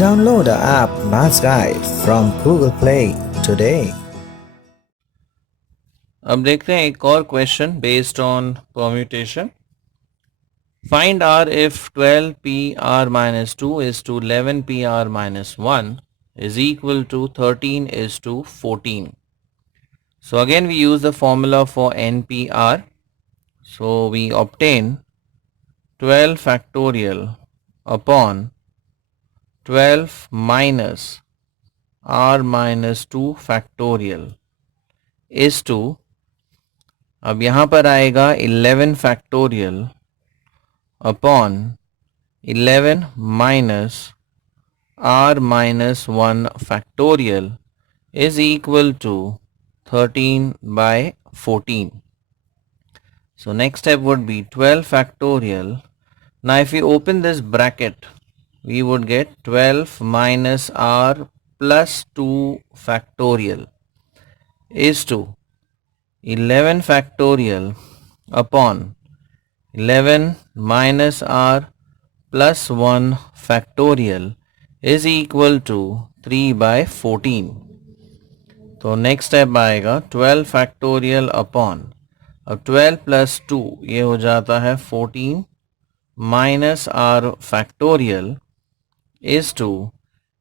Download the app Maths Guide from Google Play today. अब देखते हैं एक और question based on permutation. Find R if 12PR minus 2 is to 11PR minus 1 is equal to 13 is to 14. So again we use the formula for NPR. So we obtain 12 factorial upon 12 minus R minus 2 factorial is to, अब यहाँ पर आएगा 11 factorial upon 11 minus r minus 1 factorial is equal to 13 by 14. So next step would be 12 factorial. Now if we open this bracket, we would get 12 minus r plus 2 factorial is to 11 factorial upon 11 minus r plus 1 factorial is equal to 3 by 14. तो next step आएगा 12 factorial upon, अब 12 प्लस 2 ये हो जाता है 14 minus r factorial is to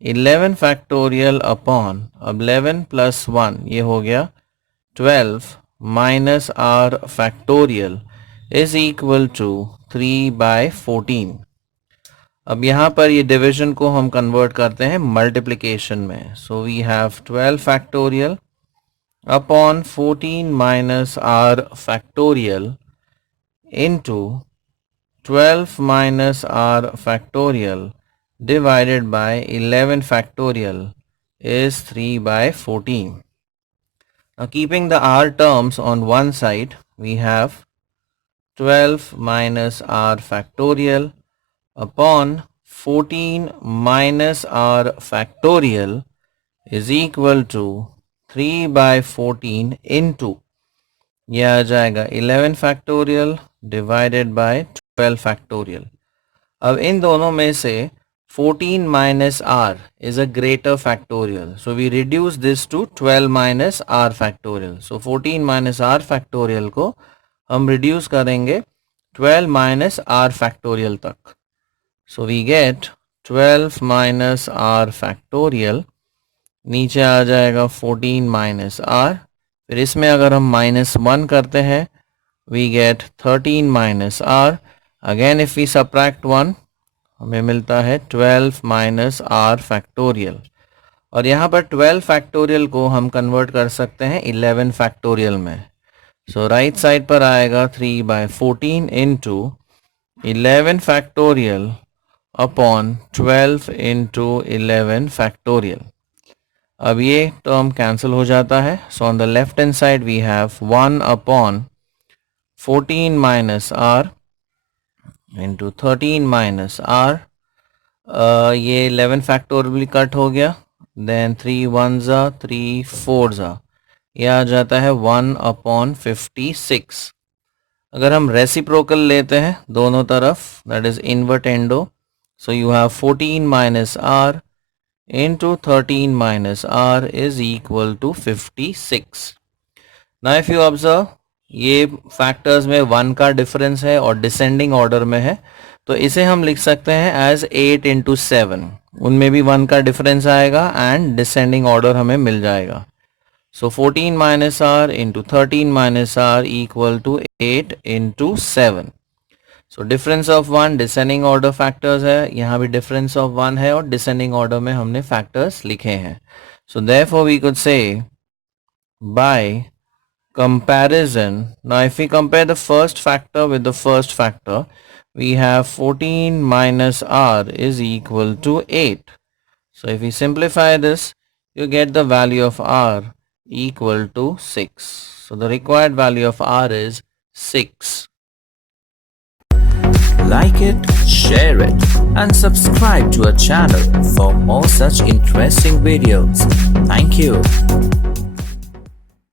11 factorial upon, अब 11 plus 1 ये हो गया 12 minus r factorial is equal to 3 by 14. अब यहाँ पर ये डिवीजन को हम कन्वर्ट करते हैं मल्टीप्लिकेशन में. So we have 12 factorial upon 14 minus r factorial into 12 minus r factorial divided by 11 factorial is 3 by 14. Now keeping the r terms on one side, we have 12 minus r factorial upon 14 minus r factorial is equal to 3 by 14 into, यह आ जाएगा 11 factorial divided by 12 factorial. अब इन दोनों में से 14 minus r is a greater factorial. So we reduce this to 12 minus r factorial. So 14 minus r factorial को हम reduce करेंगे 12 minus r factorial तक. So we get 12 minus r factorial, नीचे आ जाएगा 14 minus r, फिर इसमें अगर हम minus 1 करते हैं we get 13 minus r. Again if we subtract 1, हमें मिलता है 12 माइनस आर फैक्टोरियल, और यहाँ पर 12 फैक्टोरियल को हम कन्वर्ट कर सकते हैं 11 फैक्टोरियल में. सो राइट साइड पर आएगा 3 by 14 into 11 factorial upon 12 into 11 factorial. अब ये टर्म कैंसिल हो जाता है. So on the left hand side we have 1 upon 14 minus r into 13 minus r. ये 11 फैक्टोरियल कट हो गया. देन 3 1 ज़ा 3 4 ज़ा, ये आ जाता है 1 अपॉन 56. अगर हम रेसिप्रोकल लेते हैं दोनों तरफ, दैट इज इनवर्ट एंडो, so you have 14 minus r into 13 minus r is equal to 56. Now if you observe, ये फैक्टर्स में 1 का डिफरेंस है और डिसेंडिंग ऑर्डर में है, तो इसे हम लिख सकते हैं एज 8 इंटू 7. उनमें भी 1 का डिफरेंस आएगा एंड डिसेंडिंग ऑर्डर हमें मिल जाएगा. So 14 minus r into 13 minus r equal to 8 into 7. So difference of 1 descending order factors है, यहाँ भी डिफरेंस ऑफ 1 है और डिसेंडिंग ऑर्डर में हमने फैक्टर्स लिखे हैं. So therefore we could say by comparison, now if we compare the first factor with the first factor, we have 14 minus r is equal to 8. So if we simplify this, you get the value of r equal to 6. So the required value of r is 6. Like it, share it, and subscribe to our channel for more such interesting videos. Thank you.